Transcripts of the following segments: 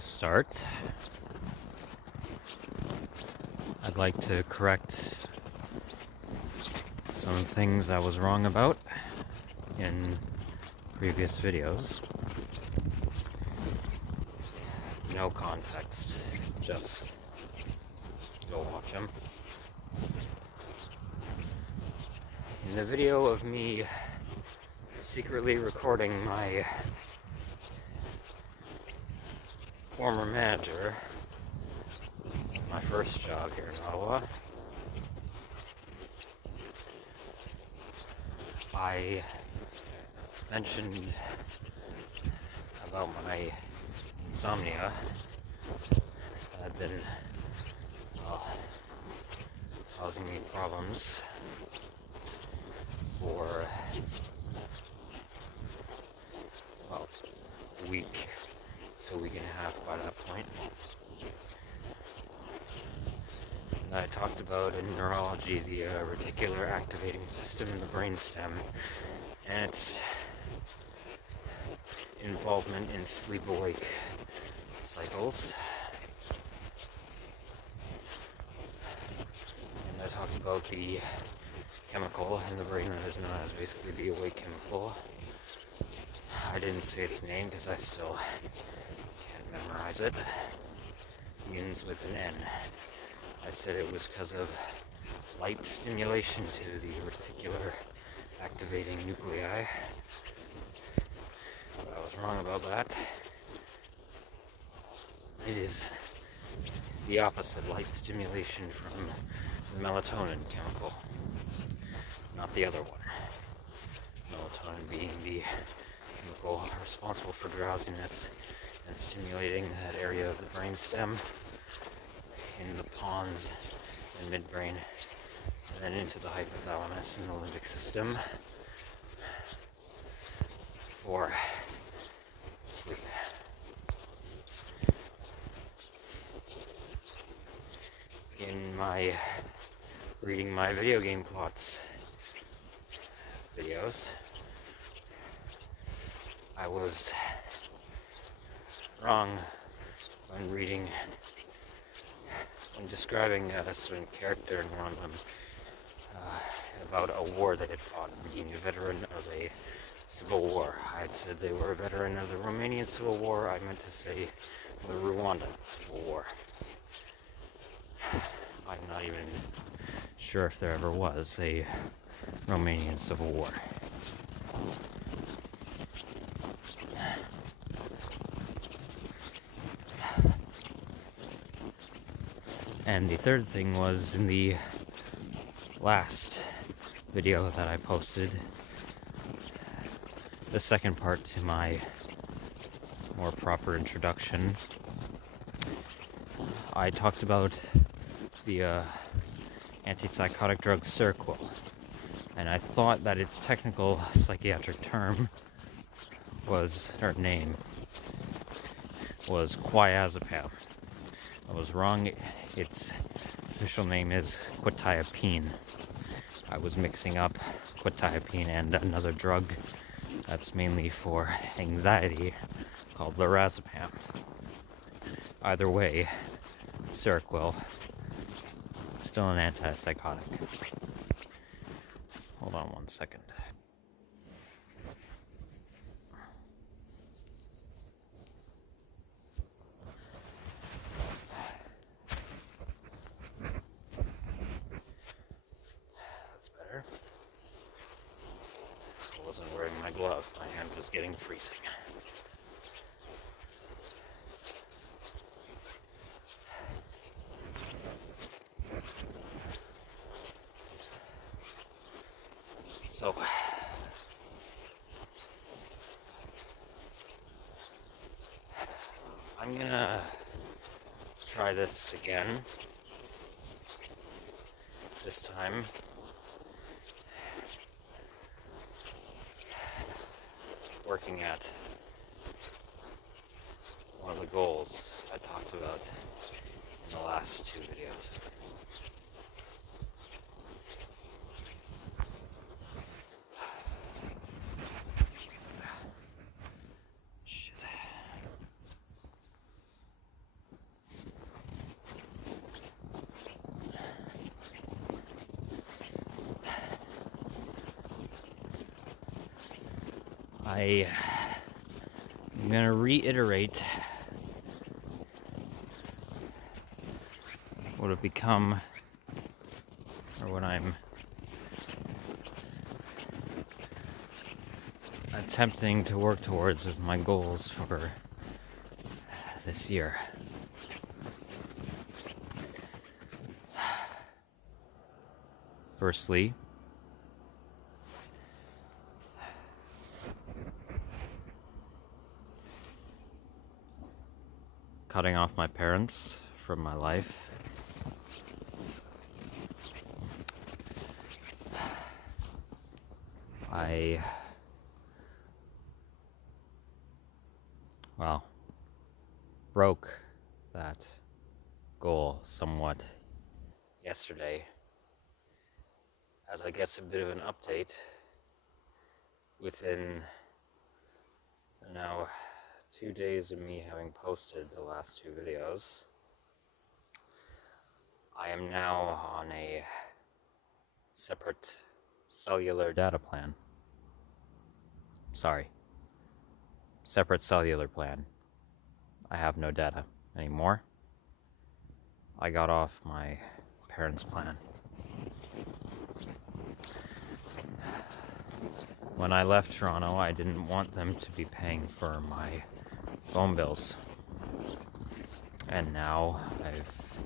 To start, I'd like to correct some things I was wrong about in previous videos. No context, just go watch them. In the video of me secretly recording my former manager, my first job here in Ottawa, I mentioned about my insomnia that had been causing me problems for a week and a half by that point. And I talked about in neurology the reticular activating system in the brainstem and its involvement in sleep-awake cycles. And I talked about the chemical in the brain that is known as basically the awake chemical. I didn't say its name because I still can't memorize it. It begins with an N. I said it was because of light stimulation to the reticular activating nuclei. But I was wrong about that. It is the opposite, light stimulation from the melatonin chemical, not the other one. Melatonin being the chemical responsible for drowsiness and stimulating that area of the brainstem in the pons and midbrain, and then into the hypothalamus and the limbic system for sleep. In my reading my video game plots videos, I was wrong when describing a certain character in one of them about a war they had fought, being a veteran of a civil war. I had said they were a veteran of the Romanian Civil War. I meant to say the Rwandan Civil War. I'm not even sure if there ever was a Romanian Civil War. And the third thing was in the last video that I posted, the second part to my more proper introduction, I talked about the antipsychotic drug Seroquel, and I thought that its technical psychiatric name was Clonazepam. I was wrong. Its official name is quetiapine. I was mixing up quetiapine and another drug that's mainly for anxiety called lorazepam. Either way, Seroquel, still an antipsychotic. Hold on one second. That's better. I wasn't wearing my gloves. My hand was getting freezing. So, I'm gonna try this again. This time, working at one of the goals I talked about in the last two videos. I'm going to reiterate what have become, or what I'm attempting to work towards with my goals for this year. Firstly, cutting off my parents from my life. I broke that goal somewhat yesterday, as I guess a bit of an update within now 2 days of me having posted the last 2 videos. I am now on a separate cellular data plan. Separate cellular plan. I have no data anymore. I got off my parents' plan. When I left Toronto, I didn't want them to be paying for my phone bills. And now I've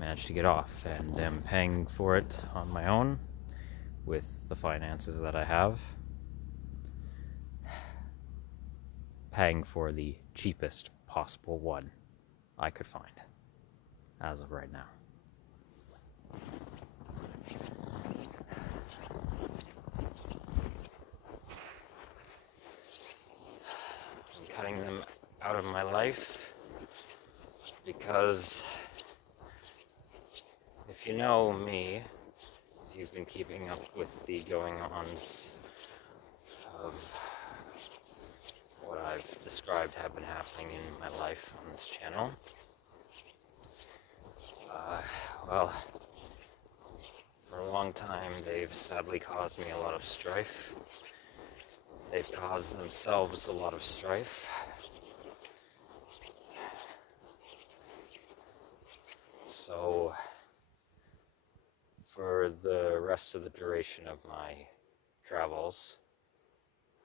managed to get off and am paying for it on my own with the finances that I have. Paying for the cheapest possible one I could find as of right now. I'm cutting them out of my life because if you know me, if you've been keeping up with the going-ons of what I've described have been happening in my life on this channel, for a long time they've sadly caused me a lot of strife. They've caused themselves a lot of strife. So, for the rest of the duration of my travels,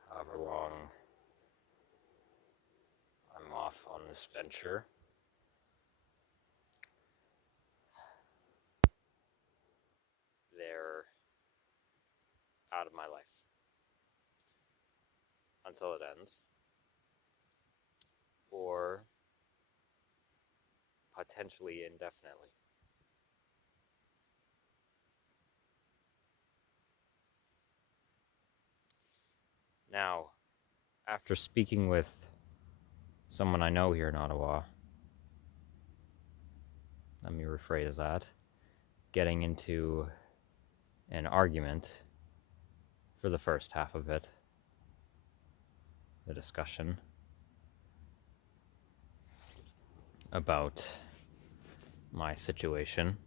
however long I'm off on this venture, they're out of my life until it ends, or potentially indefinitely. Now, after speaking with someone I know here in Ottawa, let me rephrase that, getting into an argument for the first half of it, the discussion about my situation.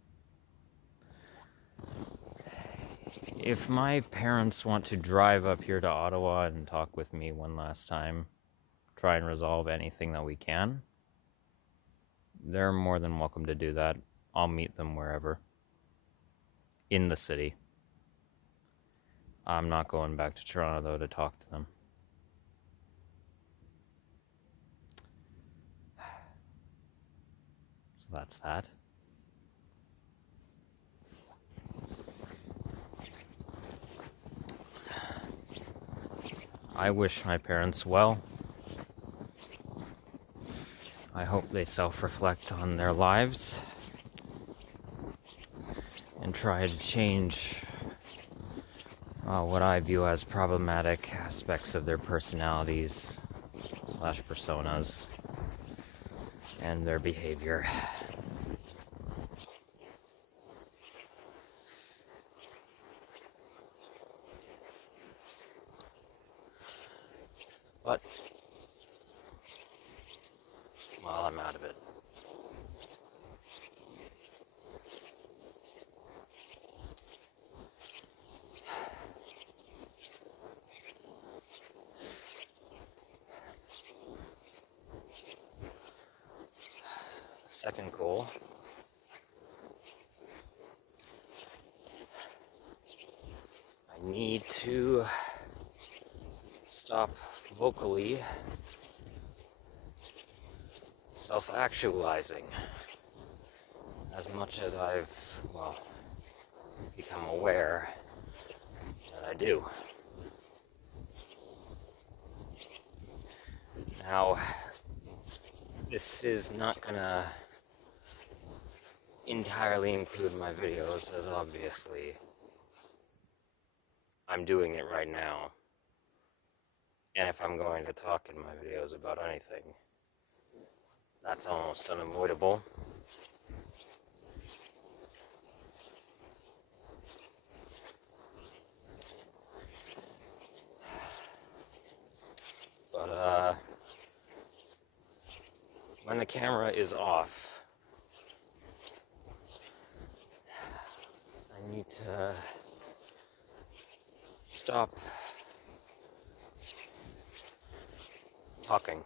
If my parents want to drive up here to Ottawa and talk with me one last time, try and resolve anything that we can, they're more than welcome to do that. I'll meet them wherever in the city. I'm not going back to Toronto, though, to talk to them. So that's that. I wish my parents well. I hope they self-reflect on their lives and try to change what I view as problematic aspects of their personalities / personas and their behavior. But while I'm out of it, second goal. I need to stop vocally self-actualizing as much as I've, well, become aware that I do. Now, this is not gonna entirely include my videos, as obviously I'm doing it right now. And if I'm going to talk in my videos about anything, that's almost unavoidable. But, when the camera is off, I need to stop talking.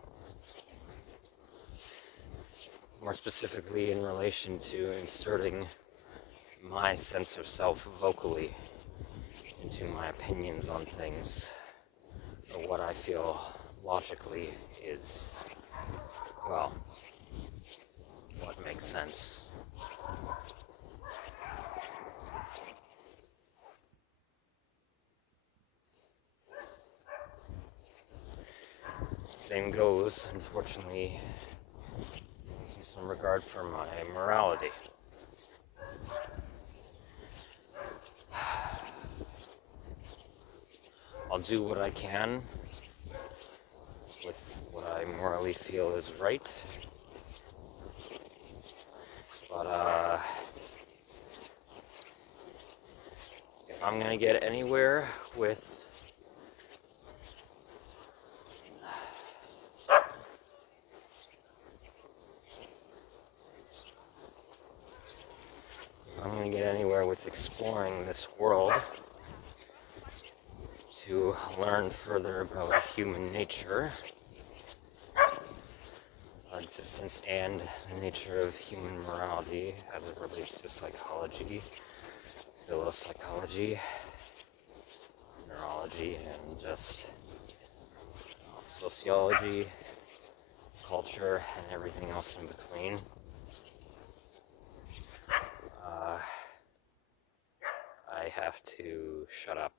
More specifically in relation to inserting my sense of self vocally into my opinions on things, or what I feel logically is, well, what makes sense. Same goes, unfortunately, in some regard for my morality. I'll do what I can with what I morally feel is right. But, if I'm gonna get anywhere with exploring this world to learn further about human nature, our existence, and the nature of human morality as it relates to psychology, philopsychology, neurology, and just sociology, culture, and everything else in between. I have to shut up.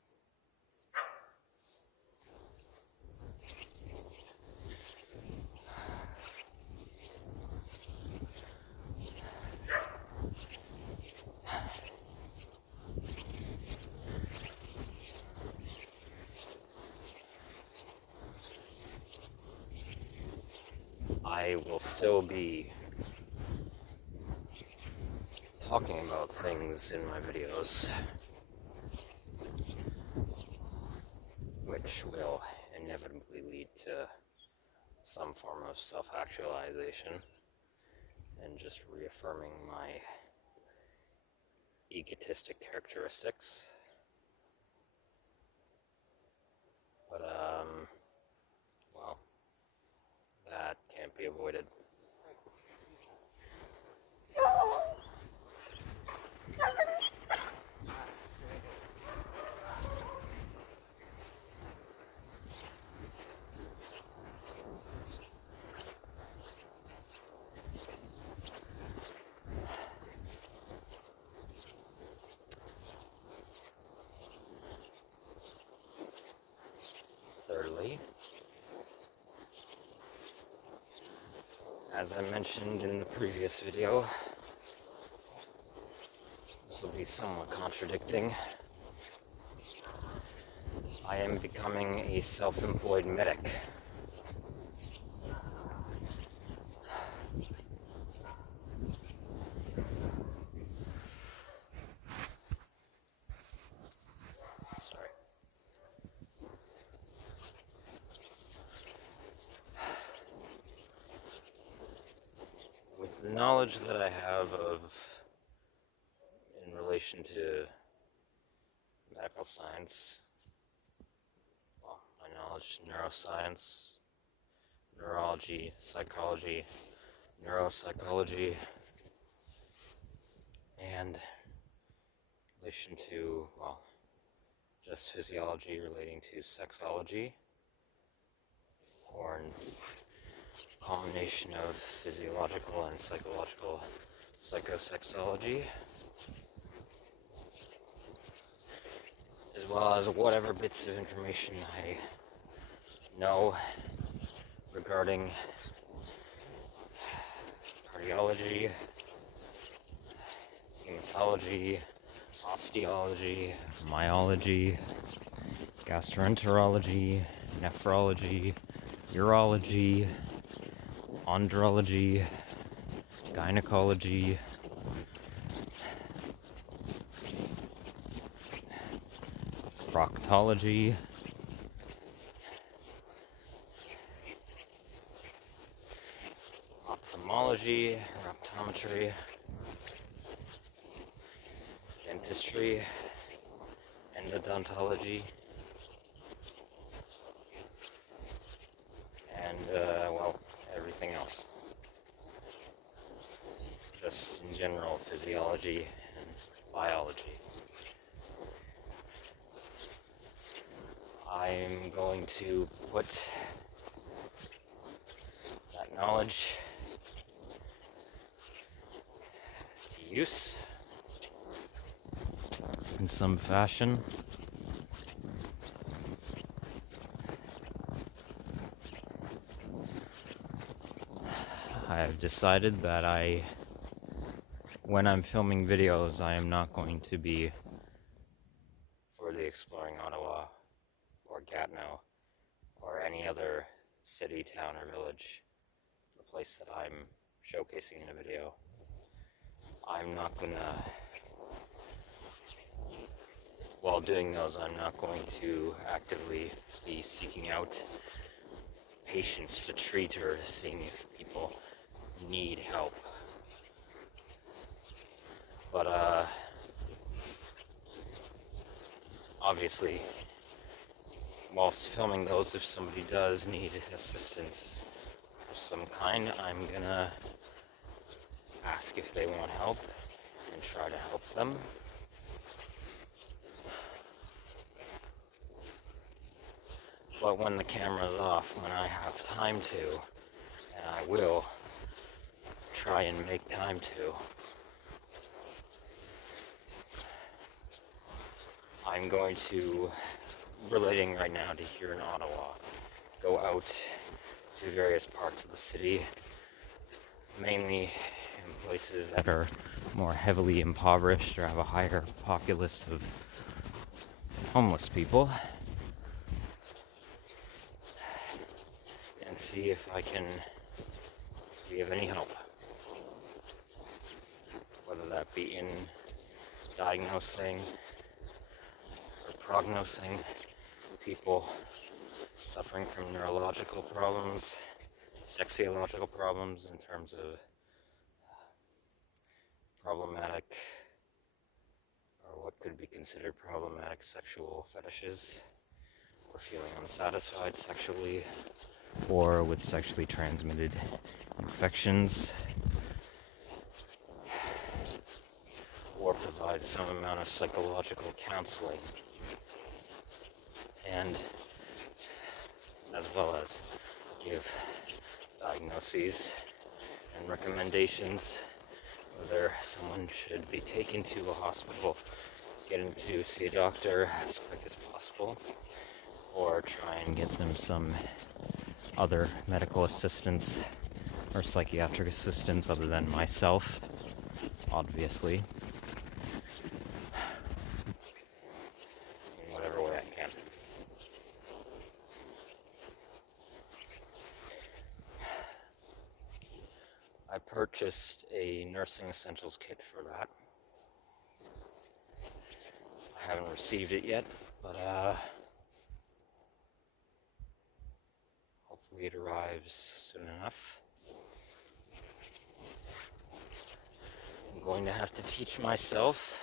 I will still be talking about things in my videos which will inevitably lead to some form of self-actualization and just reaffirming my egotistic characteristics. But, well, that can't be avoided. Thirdly, as I mentioned in the previous video, this will be somewhat contradicting. I am becoming a self-employed medic. Sorry. With the knowledge that I have in relation to medical science, well, my knowledge, neuroscience, neurology, psychology, neuropsychology, and relation to, well, just physiology relating to sexology, or a combination of physiological and psychological psychosexology, as well as whatever bits of information I know regarding cardiology, hematology, osteology, myology, gastroenterology, nephrology, urology, andrology, gynecology, proctology, ophthalmology, or optometry, dentistry, endodontology, and, well, everything else. Just in general, physiology and biology. I'm going to put that knowledge to use in some fashion. I've decided that when I'm filming videos, I am not going to be for the Exploring Ottawa or Gatineau or any other city, town, or village, the place that I'm showcasing in a video. I'm not gonna, while doing those, I'm not going to actively be seeking out patients to treat or seeing if people need help. But obviously, whilst filming those, if somebody does need assistance of some kind, I'm gonna ask if they want help and try to help them. But when the camera's off, when I have time to, and I will try and make time to, I'm going to, relating right now to here in Ottawa, go out to various parts of the city, mainly in places that are more heavily impoverished or have a higher populace of homeless people, and see if I can be of any help, whether that be in diagnosing or prognosing people suffering from neurological problems, sexological problems in terms of problematic, or what could be considered problematic sexual fetishes, or feeling unsatisfied sexually, or with sexually transmitted infections, or provide some amount of psychological counseling, and as well as give diagnoses and recommendations whether someone should be taken to a hospital, get them to see a doctor as quick as possible, or try and get them some other medical assistance or psychiatric assistance other than myself, obviously, in whatever way I can. I purchased a nursing essentials kit for that. I haven't received it yet, but hopefully it arrives soon enough. I'm going to have to teach myself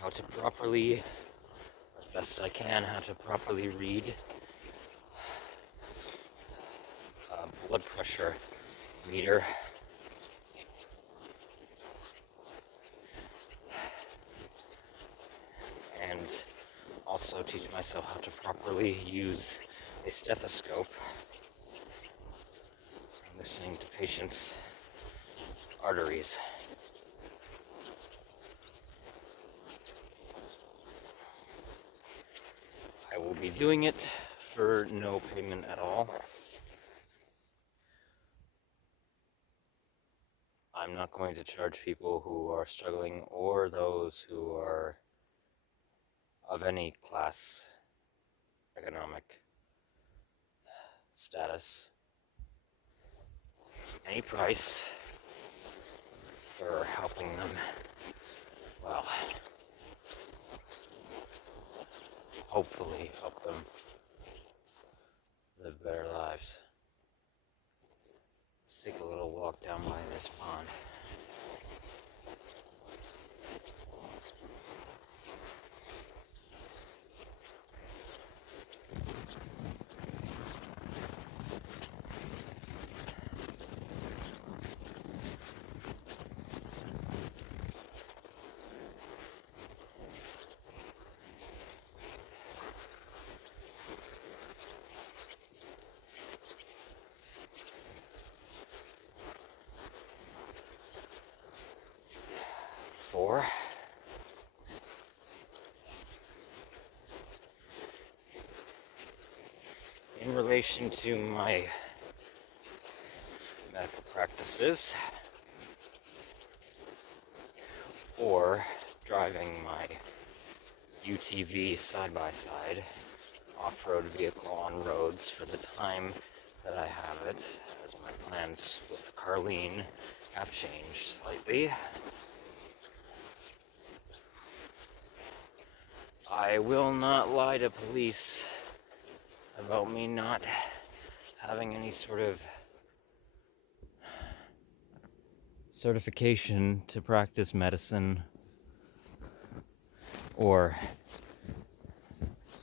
how to properly, as best I can, how to properly read blood pressure meter also teach myself how to properly use a stethoscope, listening to patients' arteries. I will be doing it for no payment at all. I'm not going to charge people who are struggling or those who are of any class, economic status, any price for helping them, well, hopefully help them live better lives. Let's take a little walk down by this pond. Four. In relation to my medical practices or driving my UTV side-by-side off-road vehicle on roads for the time that I have it, as my plans with Carlene have changed slightly, I will not lie to police about me not having any sort of certification to practice medicine or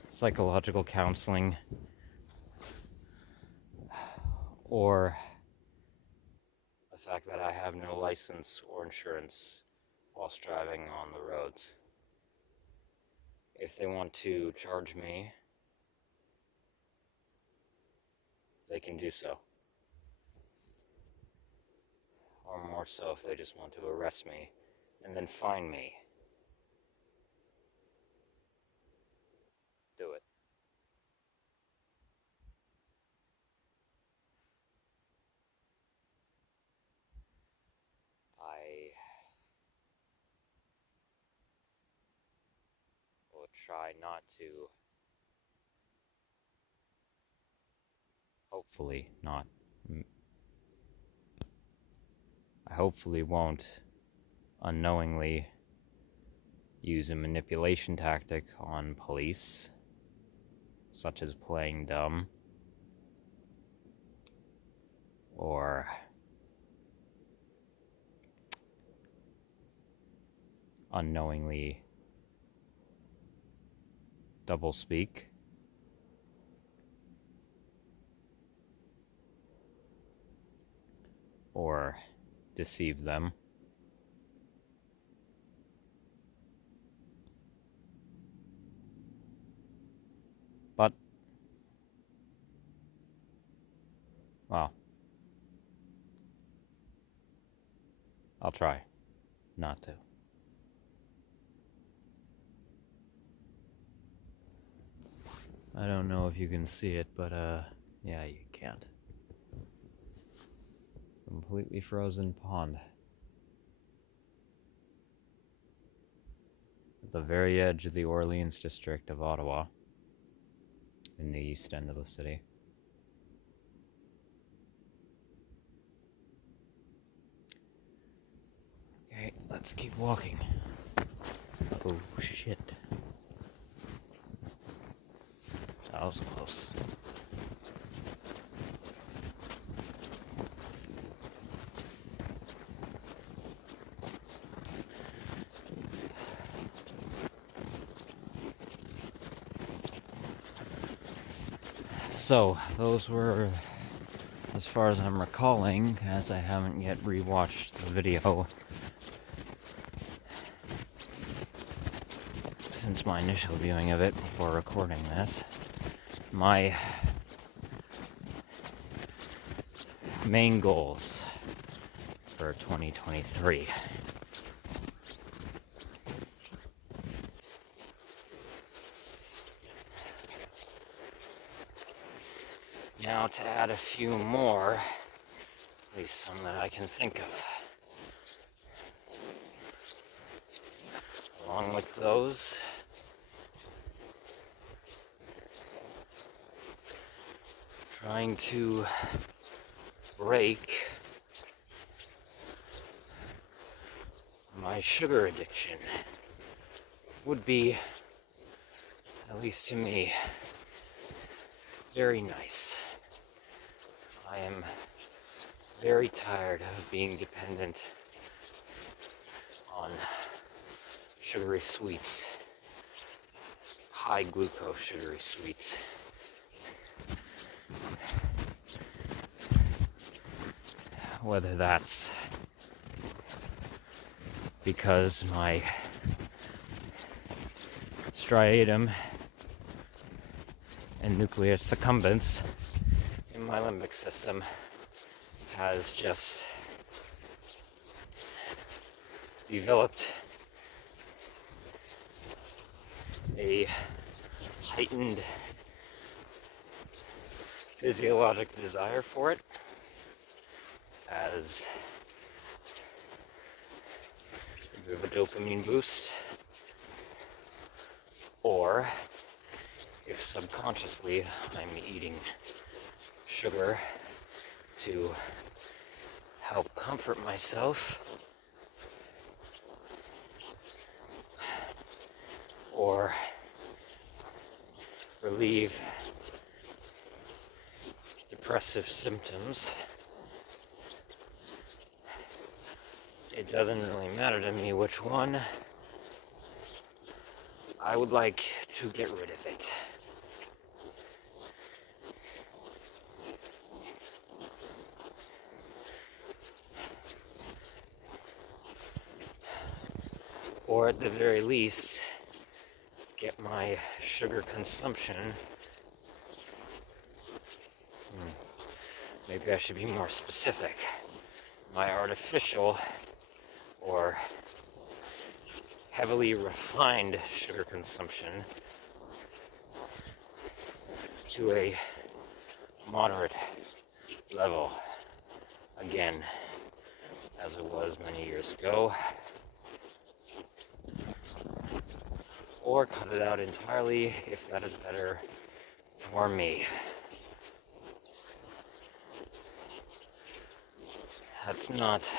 psychological counseling or the fact that I have no license or insurance whilst driving on the roads. If they want to charge me, they can do so. Or more so if they just want to arrest me and then fine me. Do it. I will try not to, hopefully not, I hopefully won't unknowingly use a manipulation tactic on police, such as playing dumb, or unknowingly doublespeak, or deceive them. But, well, I'll try not to. I don't know if you can see it, but, yeah, you can't. Completely frozen pond. At the very edge of the Orleans district of Ottawa, in the east end of the city. Okay, let's keep walking. Oh, shit. That was close. So, those were, as far as I'm recalling, as I haven't yet rewatched the video since my initial viewing of it before recording this, my main goals for 2023. Now to add a few more, at least some that I can think of. Along with those, trying to break my sugar addiction would be, at least to me, very nice. I am very tired of being dependent on sugary sweets, high glucose sugary sweets. Whether that's because my striatum and nucleus accumbens in my limbic system has just developed a heightened physiologic desire for it, as a bit of a dopamine boost, or if subconsciously I'm eating sugar to help comfort myself, or relieve depressive symptoms. It doesn't really matter to me which one. I would like to get rid of it. Or at the very least, get my sugar consumption. Maybe I should be more specific. My artificial or heavily refined sugar consumption to a moderate level, again, as it was many years ago, or cut it out entirely if that is better for me. That's not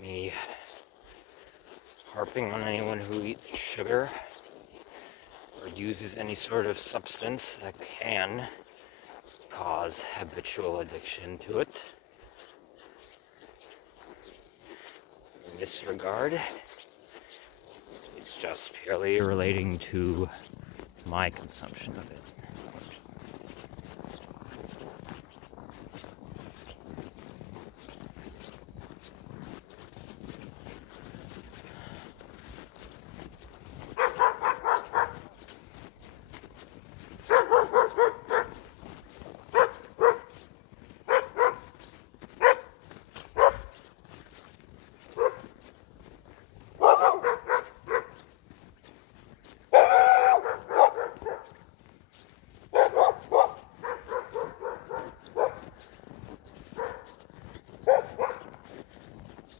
me harping on anyone who eats sugar or uses any sort of substance that can cause habitual addiction to it. In this regard, it's just purely relating to my consumption of it.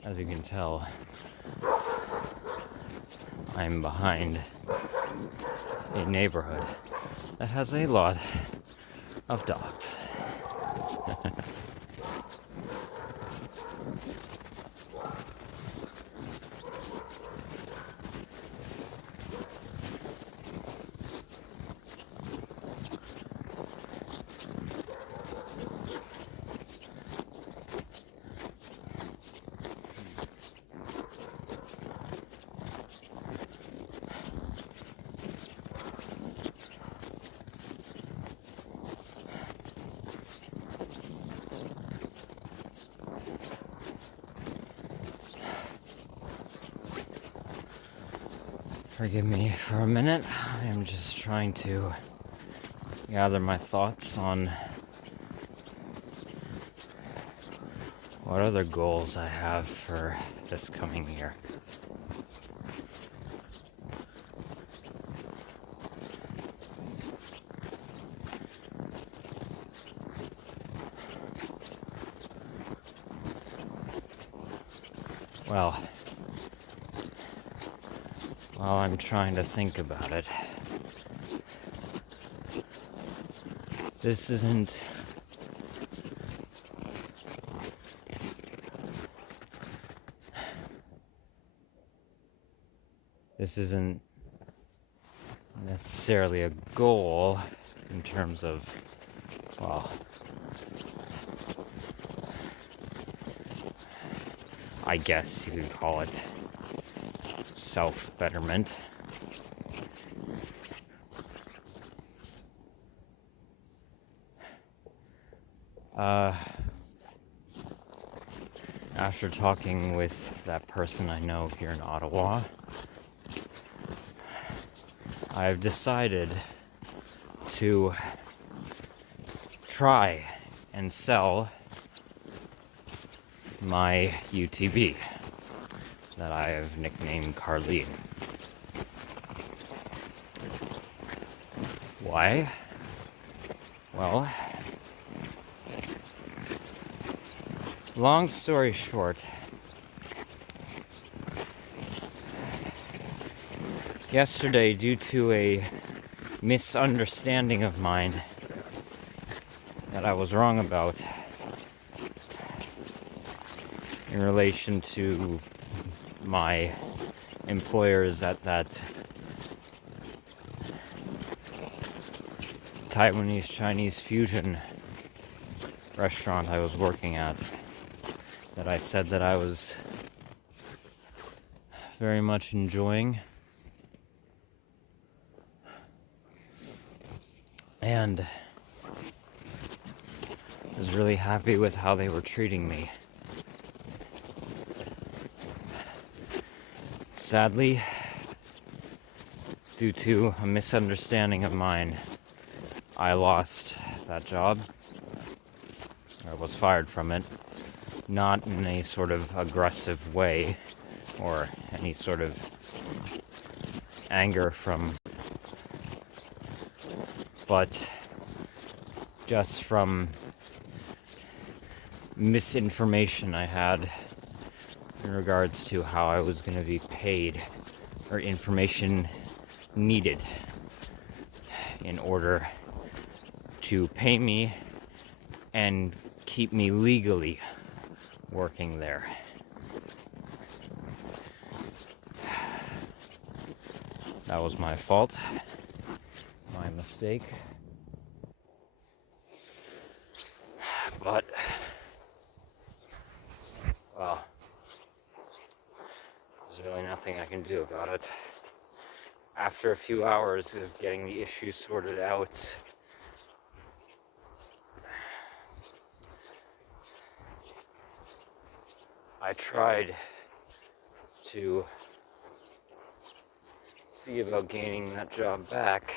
As you can tell, I'm behind a neighborhood that has a lot of dogs. Forgive me for a minute. I am just trying to gather my thoughts on what other goals I have for this coming year. Well, while I'm trying to think about it, this isn't necessarily a goal in terms of, well, I guess you could call it self-betterment. After talking with that person I know here in Ottawa, I've decided to try and sell my UTV that I have nicknamed Carlene. Why? Well, long story short, yesterday, due to a misunderstanding of mine that I was wrong about in relation to my employers at that Taiwanese Chinese fusion restaurant I was working at, that I said that I was very much enjoying, and was really happy with how they were treating me. Sadly, due to a misunderstanding of mine, I lost that job. I was fired from it, not in any sort of aggressive way or any sort of anger from, but just from misinformation I had in regards to how I was going to be paid, or information needed in order to pay me and keep me legally working there. That was my fault, my mistake. But, well, there's really nothing I can do about it. After a few hours of getting the issue sorted out, I tried to see about gaining that job back,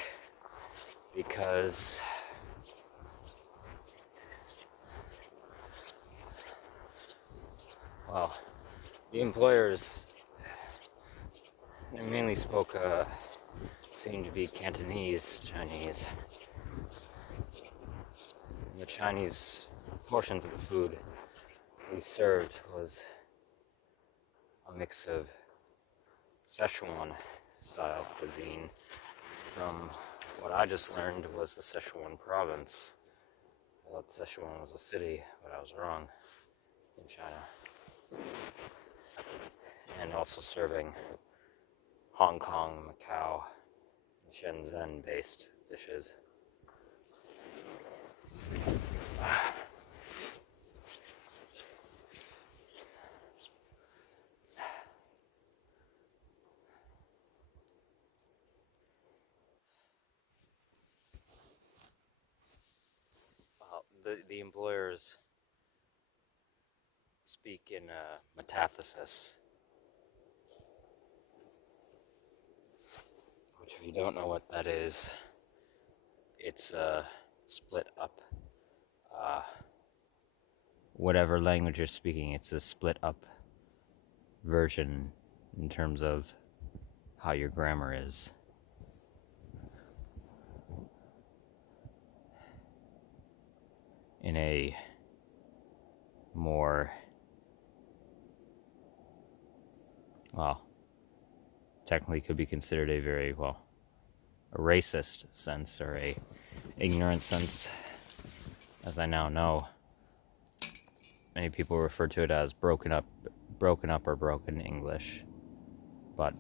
because well, the employers, they mainly seemed to be Cantonese Chinese. And the Chinese portions of the food we served was a mix of Szechuan style cuisine from what I just learned was the Szechuan province. I thought Szechuan was a city, but I was wrong, in China. And also serving Hong Kong, Macau, and Shenzhen based dishes. Well, the employers speak in metathesis. If you don't know what that is, it's a split up. Whatever language you're speaking, it's a split up version in terms of how your grammar is. In a more, well, technically could be considered a very, a racist sense or a ignorant sense, as I now know. Many people refer to it as broken up or broken English, but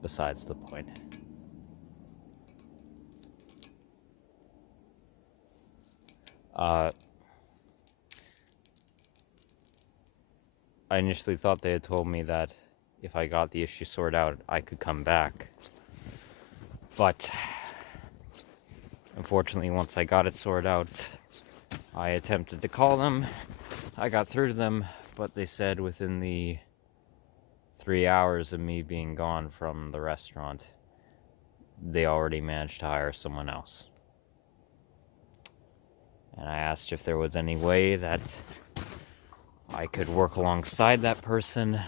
besides the point. I initially thought they had told me that if I got the issue sorted out, I could come back. But unfortunately, once I got it sorted out, I attempted to call them. I got through to them, but they said within the 3 hours of me being gone from the restaurant, they already managed to hire someone else. And I asked if there was any way that I could work alongside that person,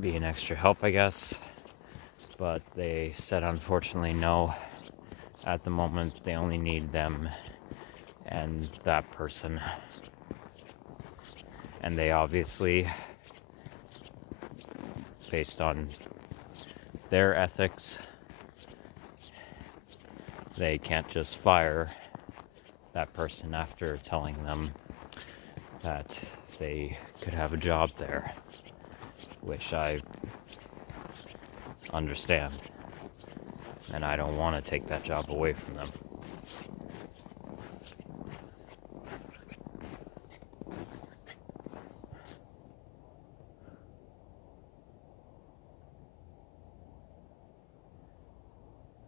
be an extra help, I guess. But they said, unfortunately, no. At the moment, they only need them and that person. And they obviously, based on their ethics, they can't just fire that person after telling them that they could have a job there, which I understand, and I don't want to take that job away from them.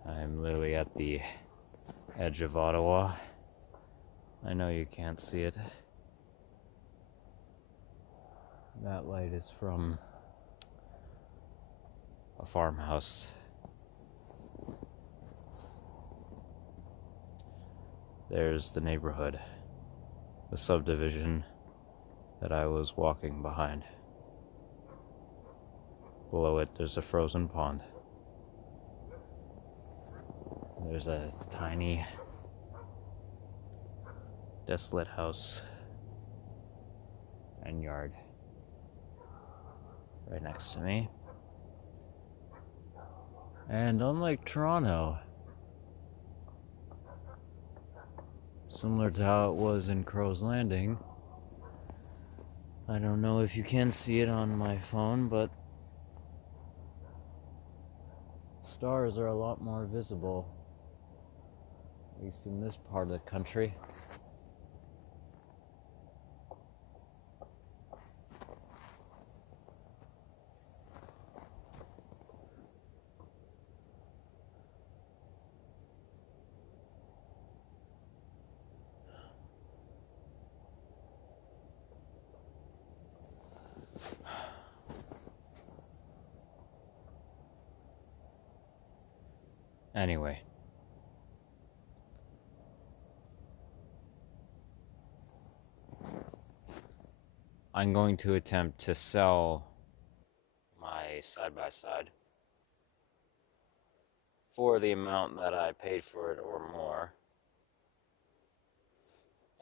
I'm literally at the edge of Ottawa. I know you can't see it. That light is from a farmhouse. There's the neighborhood, the subdivision that I was walking behind. Below it, there's a frozen pond. There's a tiny, desolate house and yard right next to me. And unlike Toronto, similar to how it was in Crow's Landing, I don't know if you can see it on my phone, but stars are a lot more visible, at least in this part of the country. Anyway, I'm going to attempt to sell my side-by-side for the amount that I paid for it or more.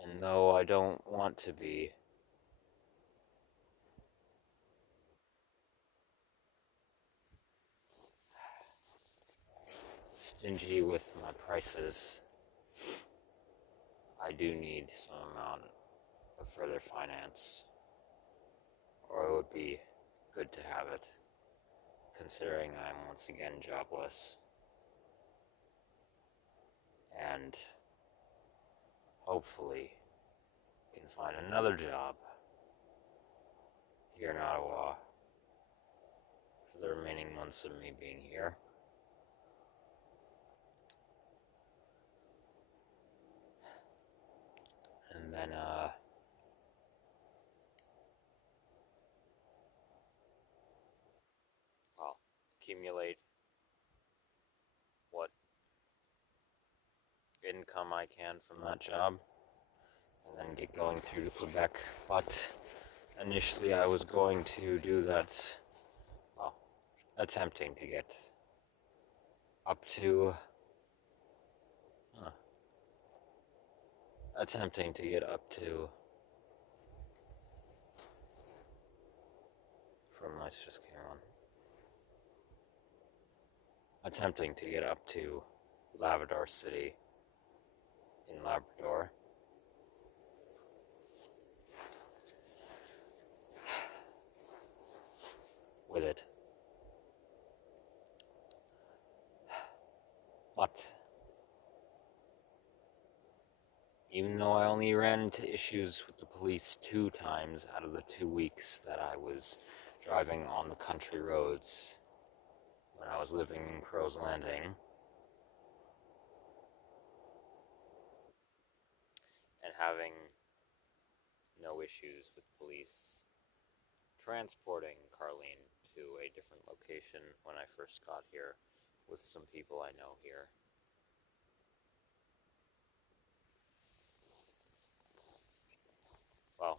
And though I don't want to be stingy with my prices, I do need some amount of further finance, or it would be good to have it, considering I'm once again jobless, and hopefully can find another job here in Ottawa for the remaining months of me being here. And then, accumulate income I can from that job, and then get going through to Quebec. But initially I was going to do that, well, attempting to get up to, from lights just came on. Attempting to get up to Labrador City in Labrador. With it. But even though I only ran into issues with the police 2 times out of the 2 weeks that I was driving on the country roads when I was living in Crow's Landing, and having no issues with police transporting Carlene to a different location when I first got here with some people I know here. Well,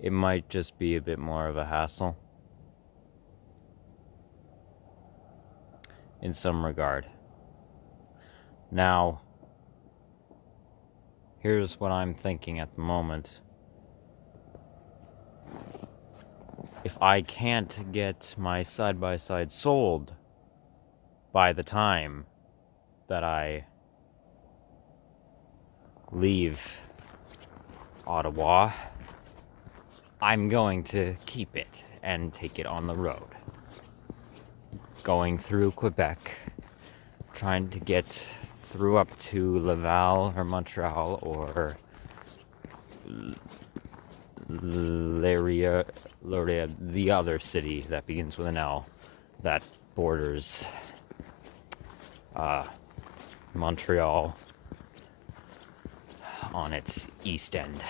it might just be a bit more of a hassle in some regard. Now, here's what I'm thinking at the moment. If I can't get my side-by-side sold by the time that I leave Ottawa, I'm going to keep it and take it on the road. Going through Quebec, trying to get through up to Laval or Montreal or Laurier, the other city that begins with an L that borders Montreal on its east end,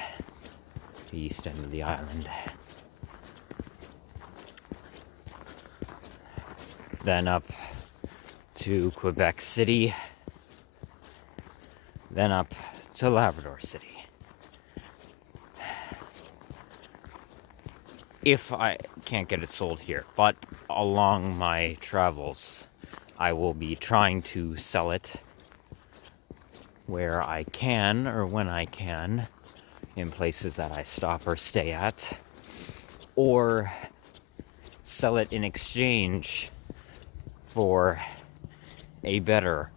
the east end of the island. Then up to Quebec City, then up to Labrador City. If I can't get it sold here, but along my travels, I will be trying to sell it where I can or when I can, in places that I stop or stay at, or sell it in exchange for a better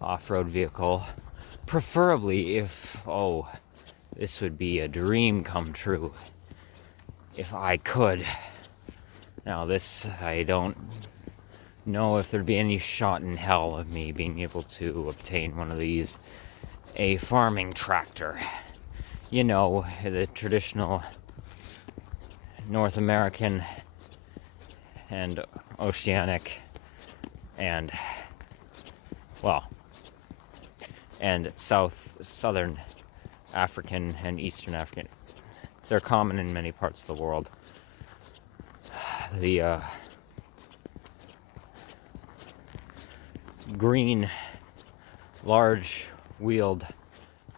off-road vehicle, preferably if, this would be a dream come true, if I could. Now this, I don't know if there'd be any shot in hell of me being able to obtain one of these, a farming tractor. You know, the traditional North American and oceanic and, and southern African and Eastern African. They're common in many parts of the world. The green, large wheeled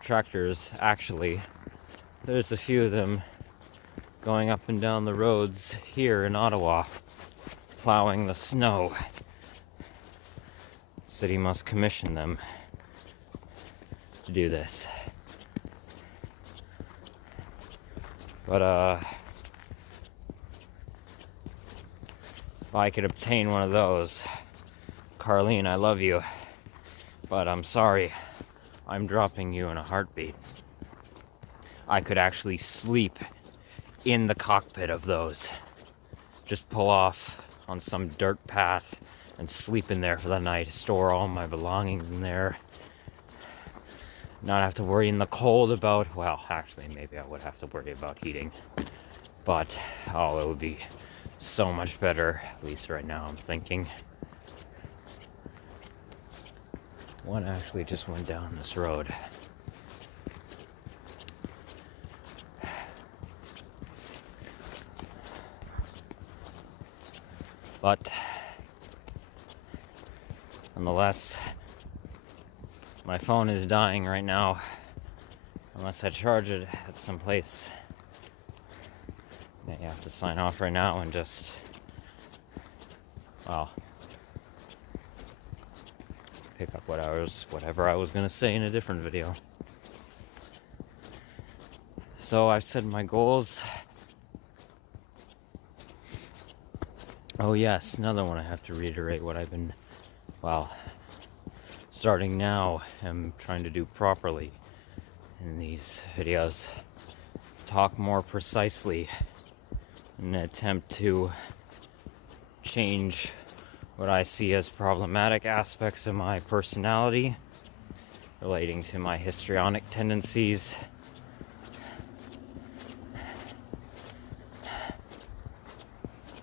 tractors, actually, there's a few of them going up and down the roads here in Ottawa, plowing the snow. The city must commission them to do this. But if I could obtain one of those, Carlene, I love you, but I'm sorry, I'm dropping you in a heartbeat. I could actually sleep in the cockpit of those. Just pull off on some dirt path and sleep in there for the night, store all my belongings in there. Not have to worry in the cold about, well, actually, maybe I would have to worry about heating. But, it would be so much better, at least right now I'm thinking. One actually just went down this road. But Nonetheless, my phone is dying right now. Unless I charge it at some place. You have to sign off right now and just, well, pick up whatever I was gonna say in a different video. So I've said my goals. Oh yes, another one I have to reiterate what I've been, well, starting now, I'm trying to do properly in these videos. Talk more precisely in an attempt to change what I see as problematic aspects of my personality relating to my histrionic tendencies.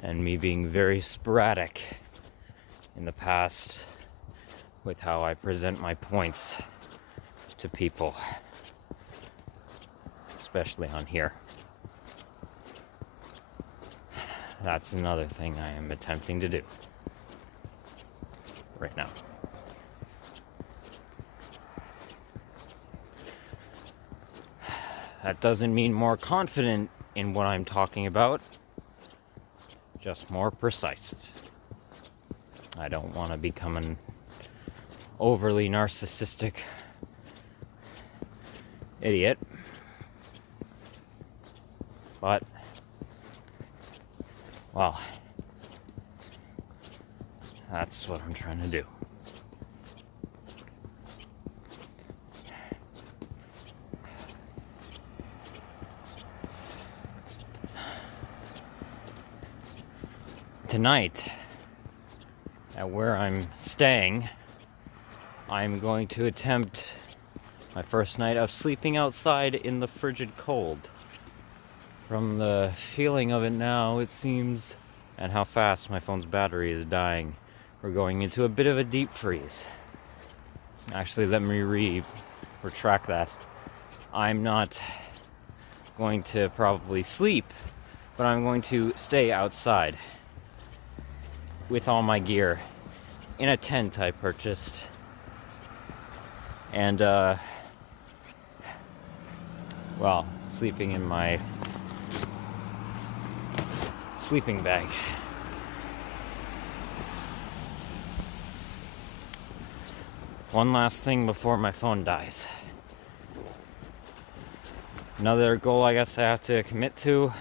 And me being very sporadic in the past with how I present my points to people, especially on here. That's another thing I am attempting to do right now. That doesn't mean more confident in what I'm talking about, just more precise. I don't want to become an overly narcissistic idiot, but, well, that's what I'm trying to do. Tonight, at where I'm staying, I'm going to attempt my first night of sleeping outside in the frigid cold. From the feeling of it now, it seems, and how fast my phone's battery is dying, we're going into a bit of a deep freeze. Actually, let me retract that. I'm not going to probably sleep, but I'm going to stay outside with all my gear in a tent I purchased, and well, sleeping in my sleeping bag. One last thing before my phone dies. Another goal I guess I have to commit to.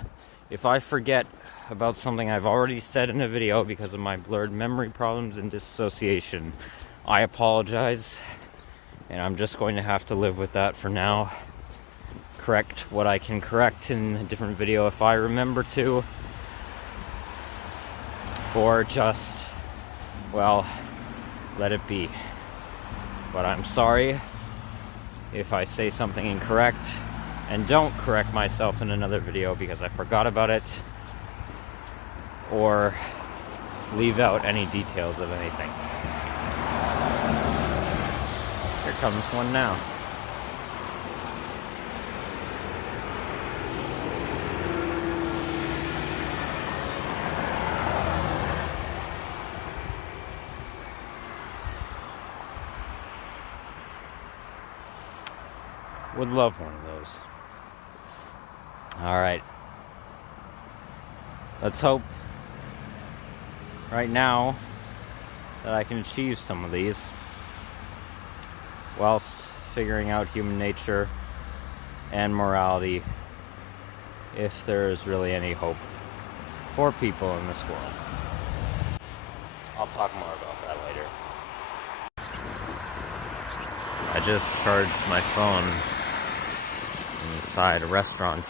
If I forget about something I've already said in a video because of my blurred memory problems and dissociation, I apologize, and I'm just going to have to live with that for now. Correct what I can correct in a different video if I remember to, or just, well, let it be. But I'm sorry if I say something incorrect and don't correct myself in another video because I forgot about it, or leave out any details of anything. Here comes one now. Would love one of those. Alright. Let's hope right now that I can achieve some of these whilst figuring out human nature and morality, if there is really any hope for people in this world. I'll talk more about that later. I just charged my phone inside a restaurant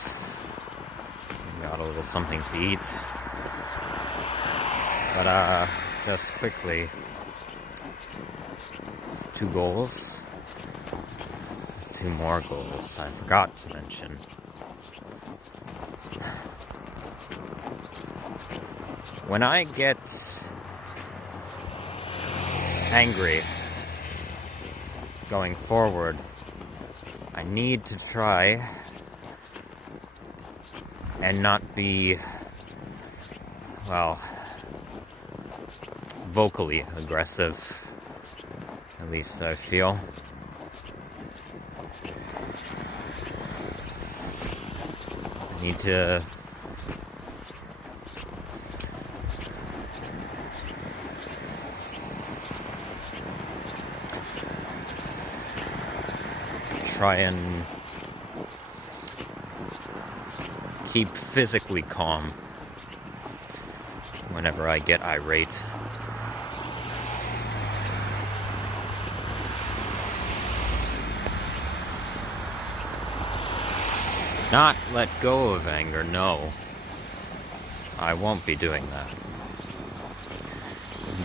and got a little something to eat. But just quickly, 2 goals, 2 more goals I forgot to mention. When I get angry going forward, I need to try and not be, well, vocally aggressive At least I feel. I need to try and keep physically calm whenever I get irate. Not let go of anger, no. I won't be doing that.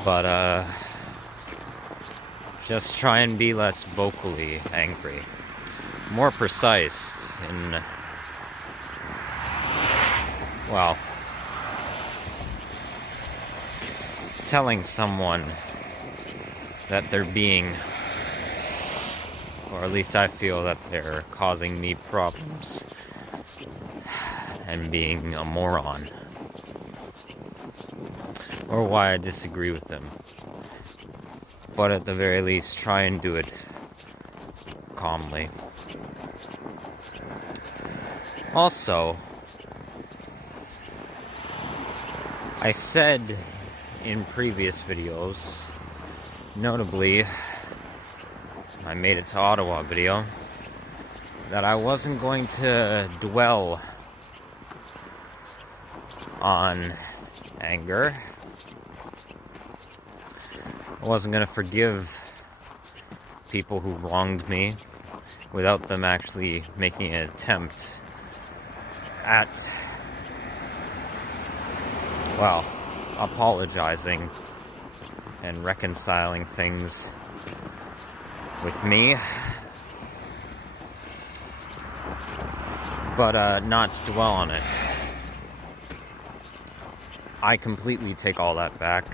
But, just try and be less vocally angry. More precise in, well, telling someone that they're being, or at least I feel that they're causing me problems and being a moron, or why I disagree with them. But at the very least, try and do it calmly. Also, I said in previous videos, notably I made it to Ottawa video, that I wasn't going to dwell on anger. I wasn't going to forgive people who wronged me without them actually making an attempt at, well, apologizing and reconciling things with me. But not dwell on it. I completely take all that back,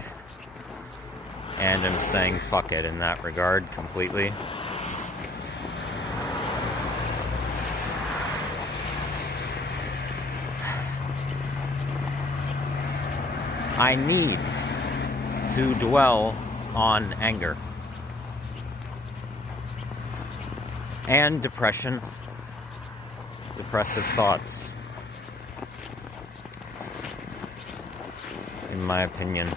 and am saying fuck it in that regard completely. I need to dwell on anger and depression, depressive thoughts, in my opinion.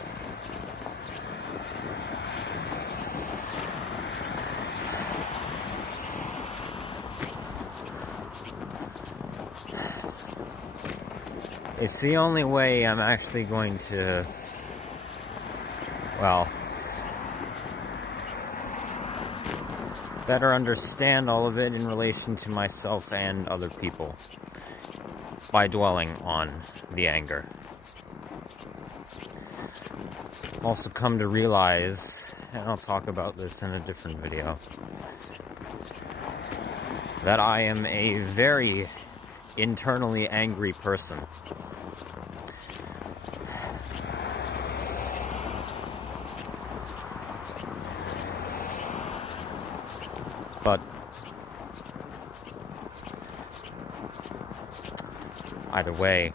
It's the only way I'm actually going to, well, better understand all of it in relation to myself and other people, by dwelling on the anger. Also come to realize, and I'll talk about this in a different video, that I am a very internally angry person. But either way,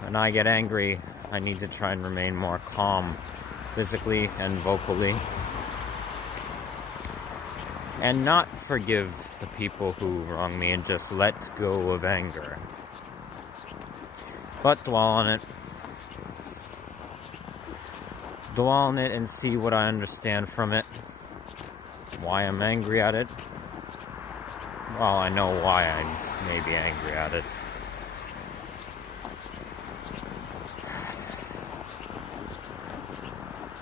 when I get angry, I need to try and remain more calm, physically and vocally, and not forgive the people who wrong me and just let go of anger, but dwell on it. Dwell on it and see what I understand from it, why I'm angry at it. Well, I know why I may be angry at it.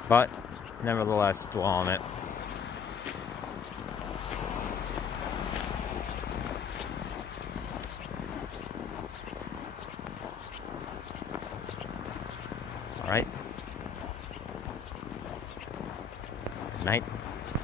But, nevertheless, dwell on it. Alright. Good night.